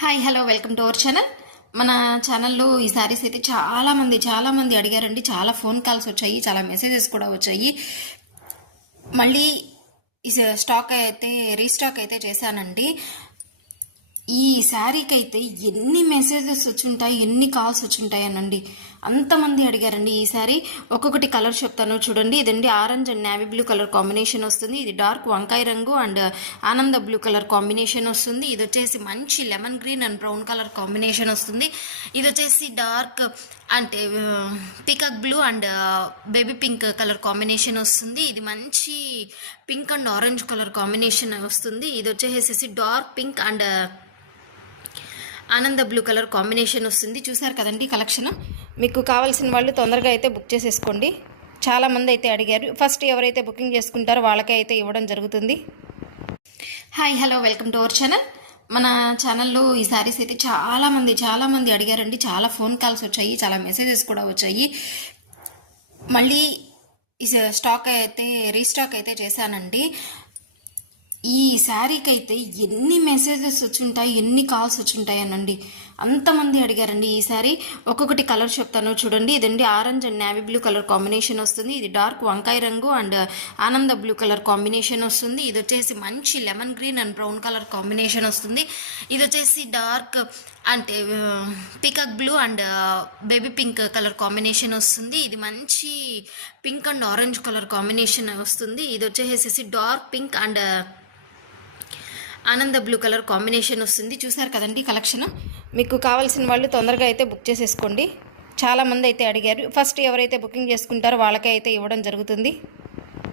Hi hello welcome to our channel మన ఛానల్లో ఈ సారీస్ అయితే చాలా మంది చాలా మంది అడిగారండి. చాలా ఫోన్ కాల్స్ వచ్చాయి చాలా మెసేజెస్ కూడా వచ్చాయి. మళ్ళీ స్టాక్ అయితే రీస్టాక్ అయితే చేశానండి. ఈ శారీకైతే ఎన్ని మెసేజెస్ వచ్చుంటాయి ఎన్ని కాల్స్ వచ్చుంటాయనండి అంతమంది అడిగారండి ఈ శారీ. ఒక్కొక్కటి కలర్ చెప్తాను చూడండి. ఇదండి orange and navy blue colour combination వస్తుంది. ఇది డార్క్ వంకాయ రంగు అండ్ ఆనంద బ్లూ కలర్ కాంబినేషన్ వస్తుంది. ఇది వచ్చేసి మంచి lemon green and brown colour combination వస్తుంది. ఇది వచ్చేసి డార్క్ అంటే peacock blue and baby pink colour combination వస్తుంది. ఇది మంచి pink and orange colour combination వస్తుంది. ఇది వచ్చేసేసి డార్క్ పింక్ అండ్ ఆనంద బ్లూ కలర్ కాంబినేషన్ వస్తుంది. చూసారు కదండి కలెక్షన్? మీకు కావాల్సిన వాళ్ళు తొందరగా అయితే బుక్ చేసేసుకోండి. చాలామంది అయితే అడిగారు. ఫస్ట్ ఎవరైతే బుకింగ్ చేసుకుంటారో వాళ్ళకే అయితే ఇవ్వడం జరుగుతుంది. Hi hello welcome to our channel. మన ఛానల్లో ఈ సారీస్ అయితే చాలామంది చాలామంది అడిగారండి. చాలా ఫోన్ కాల్స్ వచ్చాయి చాలా మెసేజెస్ కూడా వచ్చాయి. మళ్ళీ ఈ స్టాక్ అయితే రీస్టాక్ అయితే చేశానండి. ఈ శారీకి అయితే ఎన్ని మెసేజెస్ వచ్చుంటాయి ఎన్ని కాల్స్ వచ్చుంటాయనండి అంతమంది అడిగారండి ఈ శారీ. ఒక్కొక్కటి కలర్ చెప్తాను చూడండి. ఇదండి orange and navy blue colour combination వస్తుంది. ఇది డార్క్ వంకాయ రంగు అండ్ ఆనంద బ్లూ కలర్ కాంబినేషన్ వస్తుంది. ఇది వచ్చేసి మంచి lemon green and brown colour combination వస్తుంది. ఇది వచ్చేసి డార్క్ అంటే peacock blue and baby pink colour combination వస్తుంది. ఇది మంచి pink and orange colour combination వస్తుంది. ఇది వచ్చేసేసి డార్క్ పింక్ అండ్ ఆనంద బ్లూ కలర్ కాంబినేషన్ వస్తుంది. చూసారు కదండి కలెక్షన్? మీకు కావాల్సిన వాళ్ళు తొందరగా అయితే బుక్ చేసేసుకోండి. చాలామంది అయితే అడిగారు. ఫస్ట్ ఎవరైతే బుకింగ్ చేసుకుంటారో వాళ్ళకే అయితే ఇవ్వడం జరుగుతుంది.